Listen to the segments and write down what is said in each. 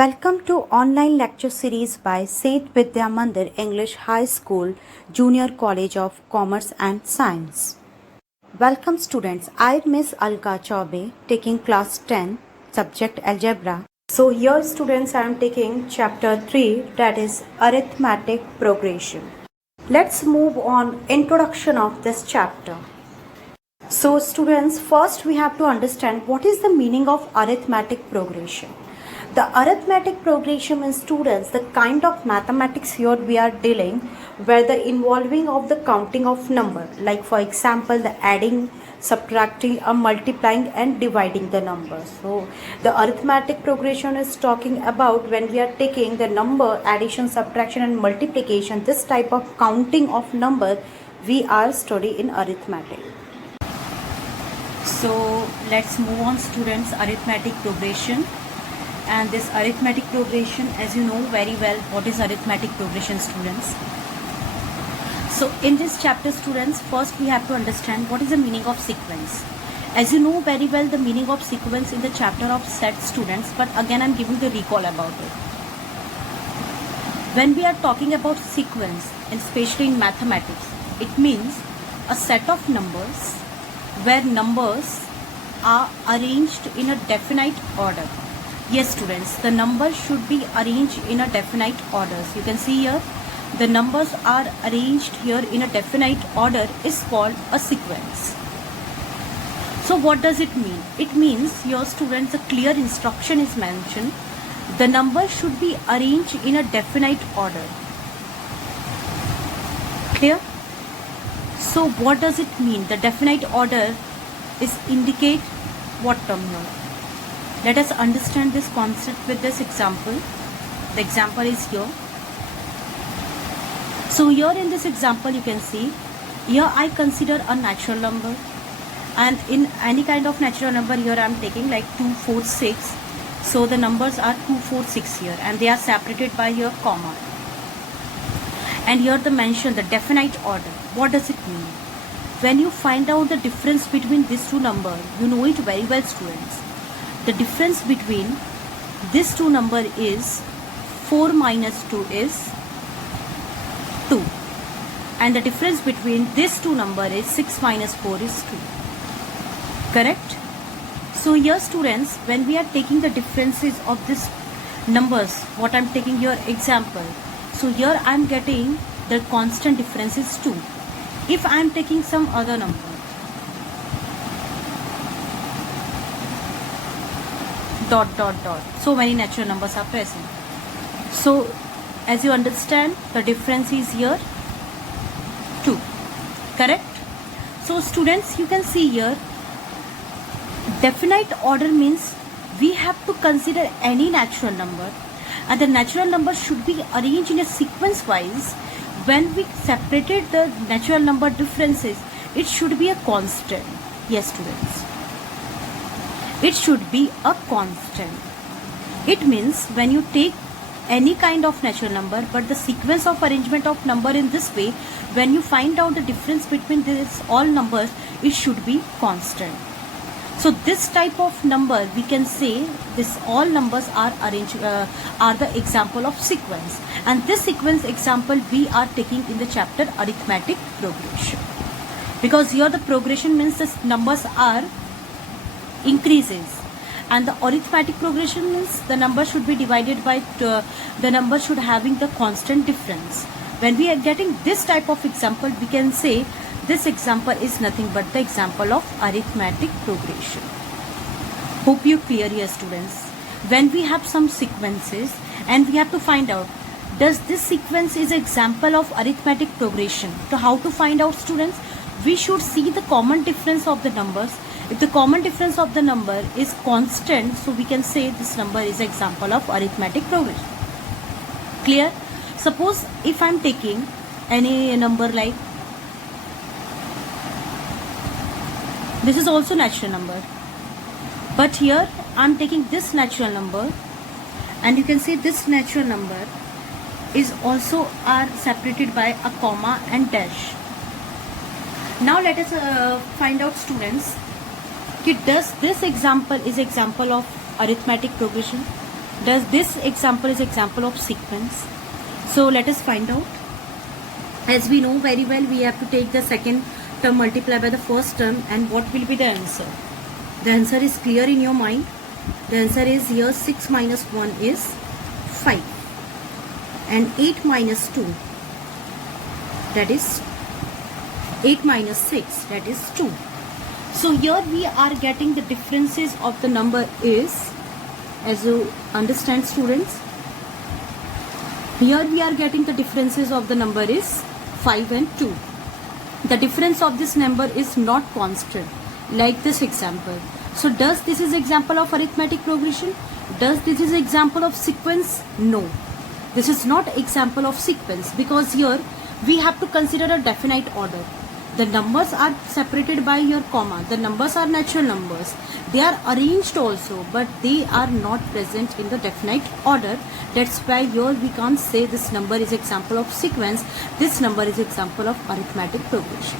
Welcome to online lecture series by Seth Vidya Mandir English High School Junior College of Commerce and Science. Welcome students, I Miss Alka Chaube taking class 10 subject algebra. So here students I am taking chapter 3, that is arithmetic progression. Let's move on introduction of this chapter. So students, first we have to understand what is the meaning of arithmetic progression. The arithmetic progression means students the kind of mathematics here we are dealing where the involving of the counting of number, like for example the adding, subtracting or multiplying and dividing the numbers. So the arithmetic progression is talking about when we are taking the number addition, subtraction and multiplication, this type of counting of number we are studying in arithmetic. So let's move on students, arithmetic progression. And this arithmetic progression, as you know very well, what is arithmetic progression students? So in this chapter students, first we have to understand what is the meaning of sequence. As you know very well the meaning of sequence in the chapter of set students, but again I am giving the recall about it. When we are talking about sequence, and especially in mathematics, it means a set of numbers where numbers are arranged in a definite order. Yes students, the numbers should be arranged in a definite order. So you can see here the numbers are arranged here in a definite order is called a sequence. So what does it mean? It means your students, a clear instruction is mentioned. The numbers should be arranged in a definite order. Clear? So what does it mean? The definite order is indicate what term here? Let us understand this concept with this example. The example is here. So here in this example you can see, here I consider a natural number, and in any kind of natural number here I am taking like 2, 4, 6. So the numbers are 2, 4, 6 here, and they are separated by here comma. And here the mention the definite order. What does it mean? When you find out the difference between these two numbers, you know it very well students. The difference between these two numbers is 4 minus 2 is 2, and the difference between these two numbers is 6 minus 4 is 2. Correct? So here students, when we are taking the differences of these numbers, what I am taking here example. So here I am getting the constant difference is 2. If I am taking some other number, dot dot dot, so many natural numbers are present. So as you understand, the difference is here 2. Correct? So students, you can see here definite order means we have to consider any natural number, and the natural number should be arranged in a sequence wise. When we separated the natural number differences, it should be a constant. Yes students, it should be a constant. It means when you take any kind of natural number, but the sequence of arrangement of number in this way, when you find out the difference between these all numbers, it should be constant. So this type of number we can say this all numbers are arranged are the example of sequence, and this sequence example we are taking in the chapter arithmetic progression, because here the progression means the numbers are increases, and the arithmetic progression means the number should be divided by the number should having the constant difference. When we are getting this type of example, we can say this example is nothing but the example of arithmetic progression. Hope you clear here students. When we have some sequences and we have to find out does this sequence is example of arithmetic progression. So how to find out students? We should see the common difference of the numbers. If the common difference of the number is constant, so we can say this number is example of arithmetic progression. Clear? Suppose if I am taking any number like this is also natural number, but here I am taking this natural number, and you can see this natural number is also are separated by a comma and dash. Now let us find out students, does this example is example of arithmetic progression? Does this example is example of sequence? So let us find out. As we know very well, we have to take the second term multiply by the first term, and what will be the answer? The answer is clear in your mind. The answer is here 6 minus 1 is 5, and 8 minus 2, that is 8 minus 6, that is 2. So here we are getting the differences of the number is, as you understand students, here we are getting the differences of the number is 5 and 2. The difference of this number is not constant like this example. So does this is example of arithmetic progression? Does this is example of sequence? No. This is not example of sequence, because here we have to consider a definite order. The numbers are separated by your comma. The numbers are natural numbers. They are arranged also, but they are not present in the definite order. That's why here we can't say this number is example of sequence. This number is example of arithmetic progression.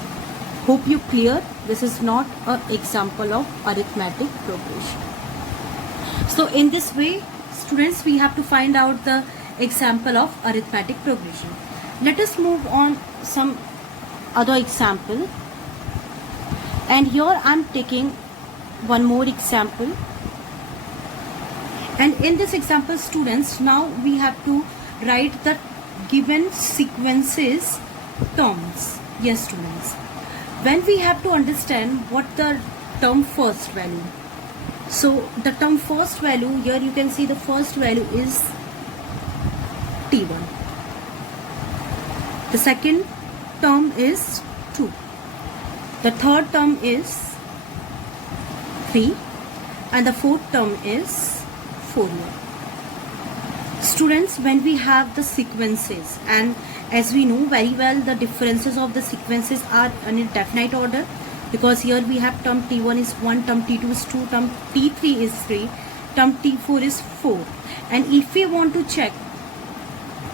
Hope you clear. This is not an example of arithmetic progression. So in this way, students, we have to find out the example of arithmetic progression. Let us move on some other example, and here I am taking one more example, and in this example, students, now we have to write the given sequences terms. Yes students, when we have to understand what the term first value, so the term first value, here you can see the first value is T1, the second term is 2, the third term is 3, and the fourth term is 4. Students, when we have the sequences, and as we know very well, the differences of the sequences are in a definite order, because here we have term T1 is 1, term T2 is 2, term T3 is 3, term T4 is 4. And if we want to check,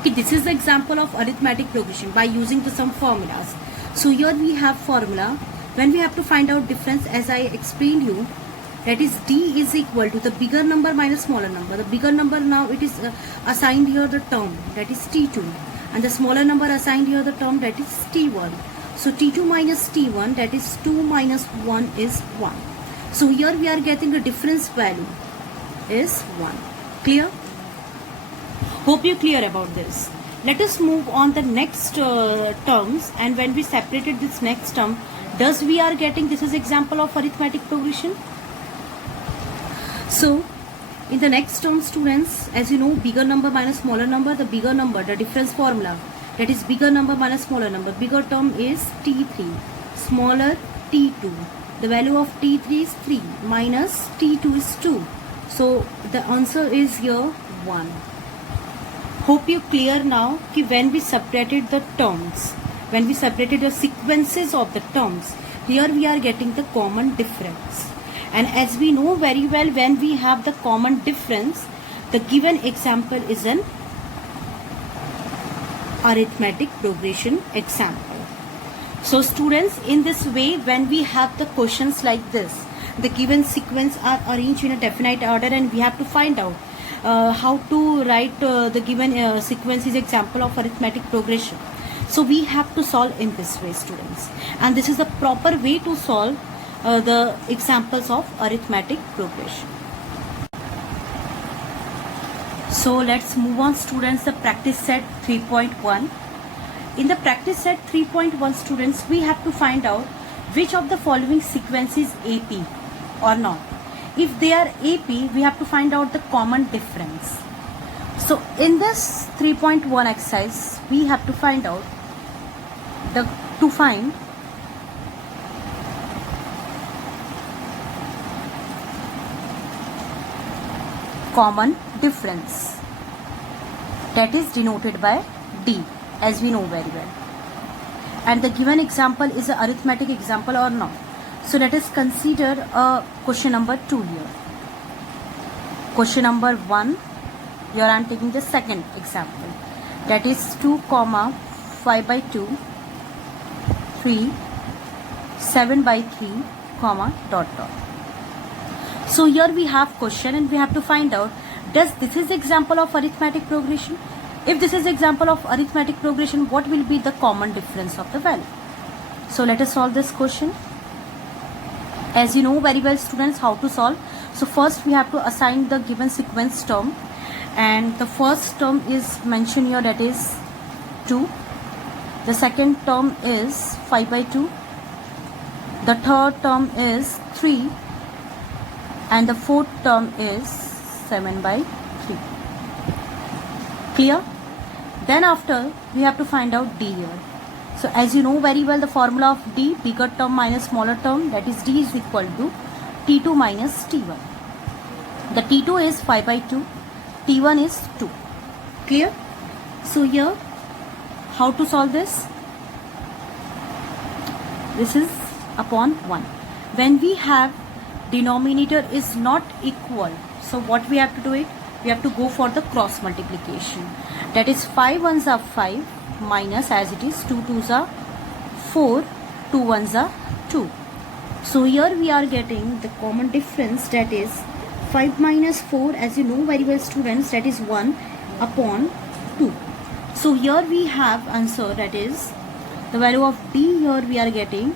this is the example of arithmetic progression by using some formulas. So here we have formula. When we have to find out difference, as I explained you, that is D is equal to the bigger number minus smaller number. The bigger number, now it is assigned here the term, that is T2, and the smaller number assigned here the term, that is T1. So T2 minus T1, that is 2 minus 1 is 1. So here we are getting the difference value is 1. Clear? Hope you clear about this. Let us move on the next terms, and when we separated this next term, does we are getting this is example of arithmetic progression. So in the next term, students, as you know, bigger number minus smaller number, the bigger number, the difference formula, that is bigger number minus smaller number. Bigger term is T3, smaller T2. The value of T3 is 3 minus T2 is 2. So the answer is here 1. Hope you clear now कि when we separated the terms, when we separated the sequences of the terms, here we are getting the common difference. And as we know very well, when we have the common difference, the given example is an arithmetic progression example. So students, in this way, when we have the questions like this, the given sequence are arranged in a definite order, and we have to find out how to write the given sequence is example of arithmetic progression. So we have to solve in this way, students, and this is the proper way to solve the examples of arithmetic progression. So let's move on, students, the practice set 3.1. In the practice set 3.1, students, we have to find out which of the following sequence is AP or not. If they are AP, we have to find out the common difference. So in this 3.1 exercise, we have to find out to find common difference, that is denoted by D, as we know very well. And the given example is an arithmetic example or not. So let us consider question number 2 here. Question number 1, here I am taking the second example, that is 2 comma 5 by 2, 3, 7 by 3, comma dot dot. So here we have question, and we have to find out Does this is example of arithmetic progression? If this is example of arithmetic progression, what will be the common difference of the value? So let us solve this question. As you know very well, students, how to solve. So first we have to assign the given sequence term, and the first term is mentioned here, that is 2. The second term is 5 by 2. The third term is 3, and the fourth term is 7 by 3. Clear? Then after we have to find out D here. So as you know very well, the formula of D, bigger term minus smaller term, that is D is equal to T2 minus T1. The T2 is 5 by 2, T1 is 2. Clear? So here, how to solve this? This is upon 1. When we have denominator is not equal, so what we have to do it? We have to go for the cross multiplication. That is 5 ones are 5 minus, as it is 2 twos are 4, 2 ones are 2. So here we are getting the common difference, that is 5 minus 4, as you know very well students, that is 1 upon 2. So here we have answer, that is the value of D here we are getting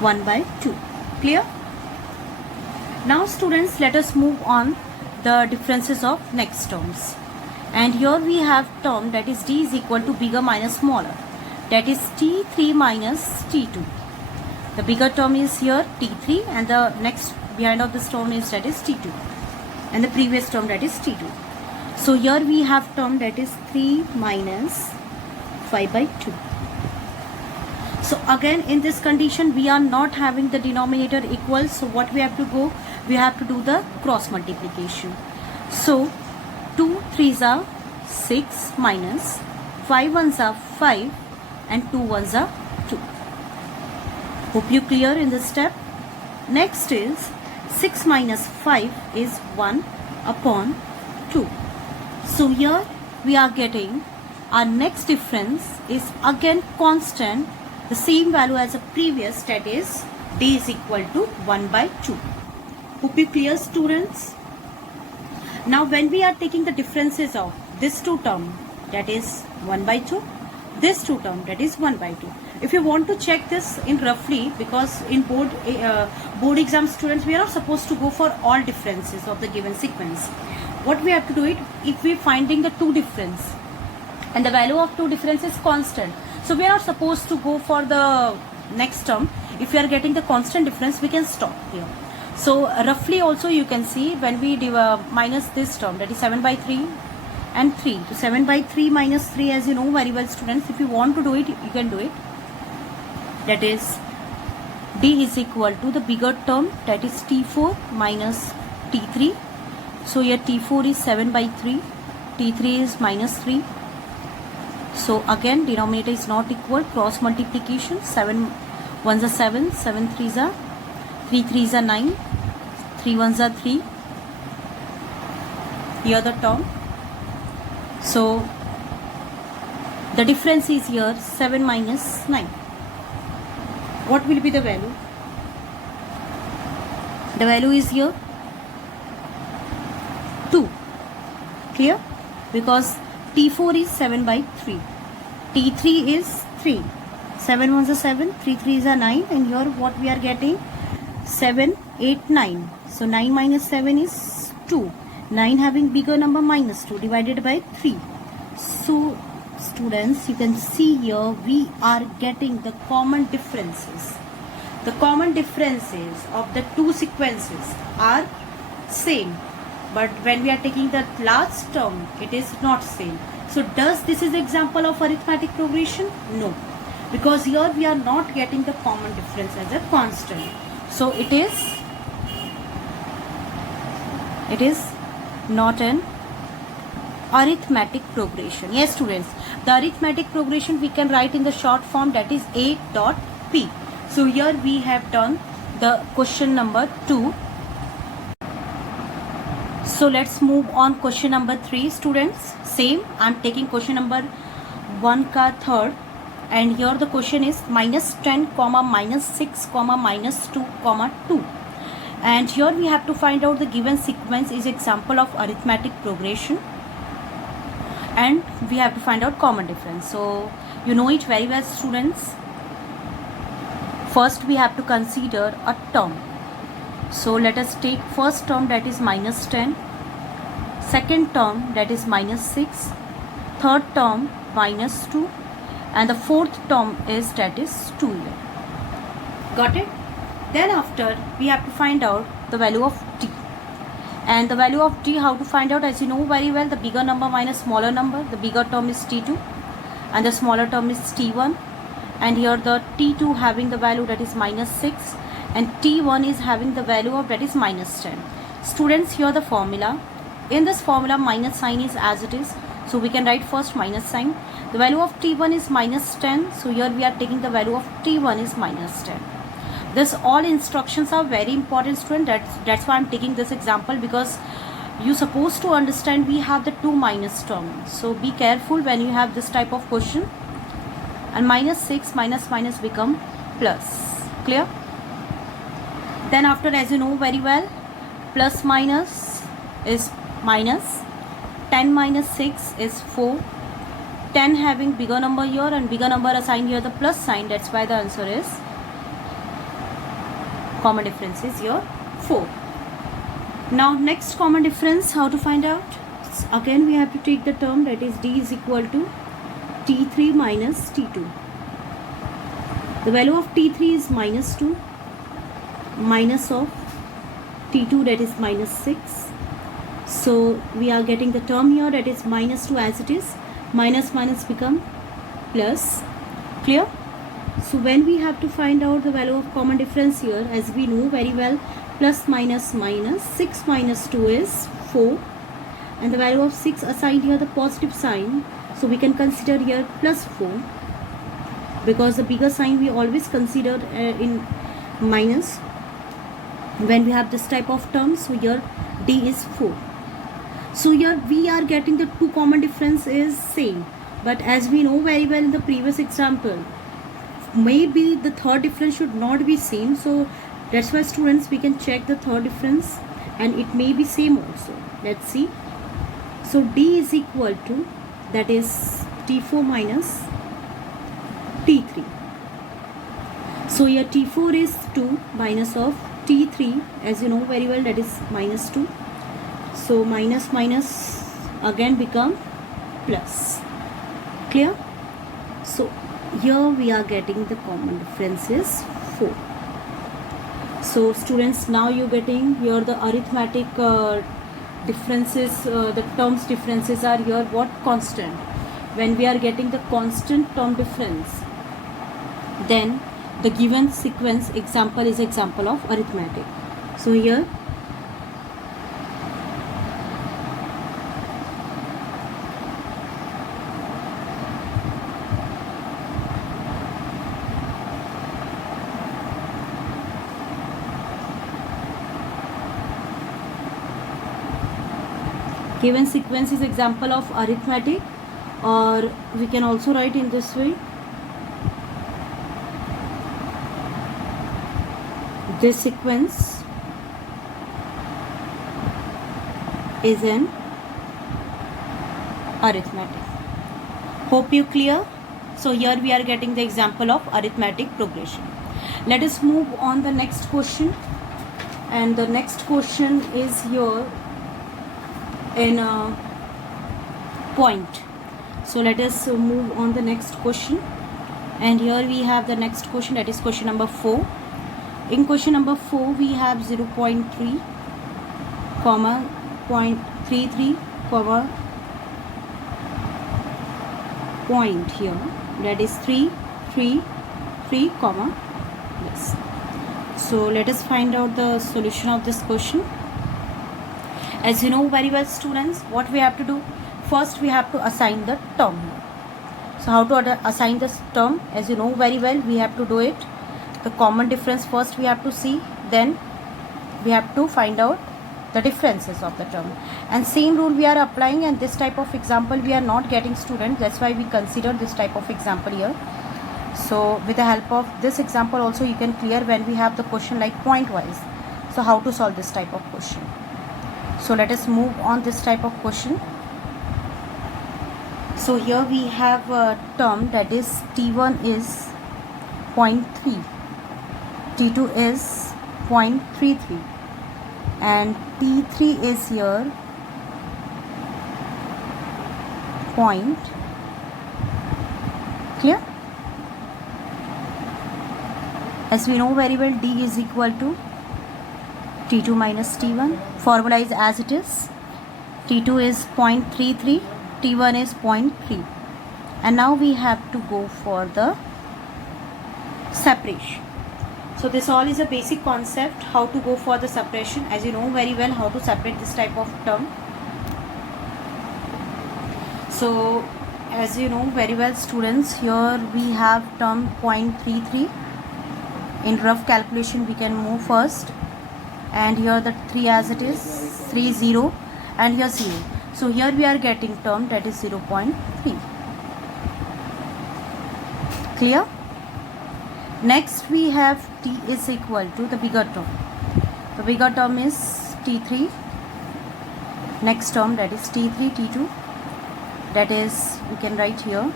1 by 2. Clear? Now students, let us move on the differences of next terms. And here we have term, that is D is equal to bigger minus smaller, that is T3 minus T2. The bigger term is here T3, and the next behind of this term is, that is T2, and the previous term, that is T2. So here we have term, that is 3 minus 5 by 2. So again in this condition we are not having the denominator equal, so what we have to go? We have to do the cross multiplication. So 2 3s are 6 minus 5 ones are 5 and 2 ones are 2. Hope you clear in this step. Next is 6 minus 5 is 1 upon 2. So here we are getting our next difference is again constant, the same value as the previous, that is D is equal to 1 by 2. Hope you clear students. Now when we are taking the differences of this two term, that is 1 by 2, this two term, that is 1 by 2. If you want to check this in roughly, because in board exam students we are not supposed to go for all differences of the given sequence. What we have to do it, if we finding the two difference and the value of two difference is constant, so we are not supposed to go for the next term. If we are getting the constant difference, we can stop here. So roughly also you can see when we minus this term, that is 7 by 3 and 3. So 7 by 3 minus 3, as you know very well students, if you want to do it, you can do it. That is D is equal to the bigger term, that is T4 minus T3. So here T4 is 7 by 3, T3 is minus 3. So again denominator is not equal, cross multiplication, 7 ones are 7, 7 threes are 3 threes are 9, 3 ones are 3. Here the term. So the difference is here 7 minus 9. What will be the value? The value is here 2. Clear? Because T4 is 7 by 3. T3 is 3. 7 ones are 7, 3 threes are 9, and here what we are getting? 7, 8, 9. So 9 minus 7 is 2. 9 having bigger number minus 2 divided by 3. So students, you can see here we are getting the common differences. The common differences of the two sequences are same, but when we are taking the last term, it is not same. So does this is example of arithmetic progression? No, because here we are not getting the common difference as a constant. So it is not an arithmetic progression. Yes students, the arithmetic progression we can write in the short form, that is A dot P. So here we have done the question number 2. So let's move on question number 3 students. Same, I am taking question number 1 ka third, and here the question is minus 10 comma minus 6 comma minus 2 comma 2. And here we have to find out the given sequence is example of arithmetic progression, and we have to find out common difference. So you know it very well, students. First we have to consider a term. So let us take first term, that is minus 10, second term, that is minus 6, third term minus 2, and the fourth term is, that is 2 here. Got it? Then after we have to find out the value of t. And the value of t, how to find out? As you know very well, the bigger number minus smaller number. The bigger term is t2 and the smaller term is t1. And here the t2 having the value, that is minus 6, and t1 is having the value of, that is minus 10. Students, here the formula. In this formula, minus sign is as it is. So we can write first minus sign. The value of t1 is minus 10. So here we are taking the value of t1 is minus 10. This all instructions are very important, student. That's why I'm taking this example, because you're supposed to understand we have the two minus terms. So be careful when you have this type of question. And minus 6 minus minus become plus. Clear? Then after, as you know very well, plus minus is minus. 10 minus 6 is 4. 10 having bigger number here and bigger number assigned here the plus sign. That's why the answer is, common difference is here 4. Now next common difference, how to find out? Again we have to take the term, that is d is equal to t3 minus t2. The value of t3 is minus 2, minus of t2, that is minus 6. So we are getting the term here, that is minus 2 as it is. Minus minus become plus. Clear? So when we have to find out the value of common difference here, as we know very well, plus minus minus, 6 minus 2 is 4, and the value of 6 assigned here the positive sign, so we can consider here plus 4, because the bigger sign we always consider in minus when we have this type of terms. So here d is 4. So here we are getting the two common difference is same, but as we know very well in the previous example, maybe the third difference should not be same. So that's why, students, we can check the third difference and it may be same also. Let's see. So d is equal to, that is t4 minus t3. So here t4 is 2 minus of t3, as you know very well, that is minus 2. So minus minus again become plus. Clear? So here we are getting the common difference is 4. So students, now you're getting here the arithmetic differences, the terms differences are here what? Constant. When we are getting the constant term difference, then the given sequence example is example of arithmetic. So here given sequence is example of arithmetic, or we can also write in this way. This sequence is an arithmetic. Hope you clear. So here we are getting the example of arithmetic progression. Let us move on the next question, and the next question is here in a point. So let us move on the next question, and here we have the next question, that is question number 4. In question number 4 we have 0.3 comma 0.33 comma point here, that is 3 comma yes. So let us find out the solution of this question. As you know very well, students, what we have to do? First we have to assign the term. So how to assign this term? As you know very well, we have to do it. The common difference first we have to see, then we have to find out the differences of the term. And same rule we are applying, and this type of example we are not getting, student. That's why we consider this type of example here. So with the help of this example also you can clear when we have the question like point wise. So how to solve this type of question? So let us move on this type of question. So here we have a term that is T1 is 0.3, T2 is 0.33 and T3 is here point. Clear? As we know very well, D is equal to T2 minus T1. Formula is as it is. T2 is 0.33, T1 is 0.3. And now we have to go for the separation. So this all is a basic concept how to go for the separation. As you know very well how to separate this type of term. So as you know very well students, here we have term 0.33. In rough calculation we can move first, and here the 3 as it is, 3 0 and here 0. So here we are getting term that is 0.3. Clear? Next we have T is equal to the bigger term. The bigger term is T3. Next term that is T3, T2. That is, we can write here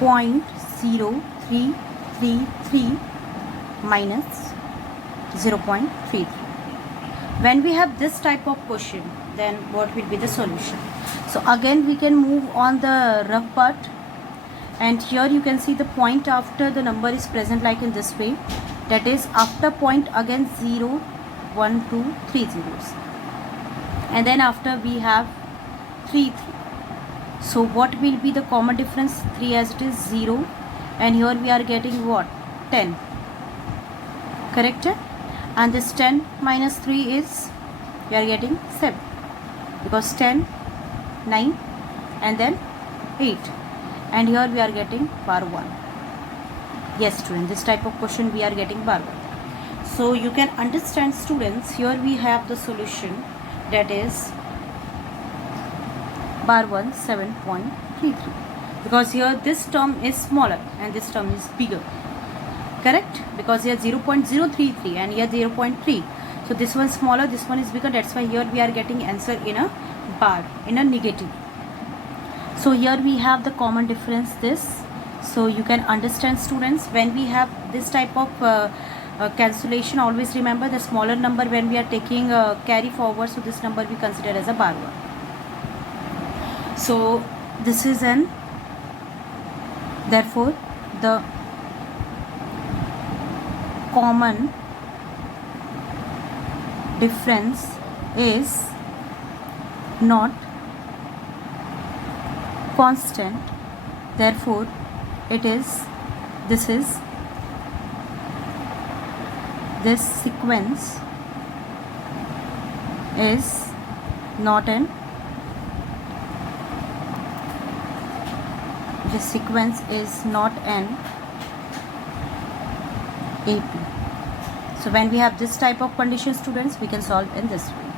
0.0333 minus 0.33. When we have this type of question, then what will be the solution? So again we can move on the rough part, and here you can see the point after the number is present like in this way. That is, after point again 0, 1, 2, 3 zeros, and then after we have 3, 3. So what will be the common difference? 3 as it is, 0, and here we are getting what? 10. Correct? And this 10 minus 3 is, we are getting 7, because 10, 9 and then 8, and here we are getting bar 1. Yes students, this type of question we are getting bar 1. So you can understand students, here we have the solution, that is bar 1 7.33, because here this term is smaller and this term is bigger. Correct? Because here 0.033 and here 0.3. So this one smaller, this one is bigger. That's why here we are getting answer in a bar, in a negative. So here we have the common difference this. So you can understand students, when we have this type of cancellation, always remember the smaller number when we are taking carry forward. So this number we consider as a bar 1. So this is an, therefore the common difference is not constant, therefore it is, this sequence is not an, this sequence is not an AP. So when we have this type of condition students, we can solve in this way.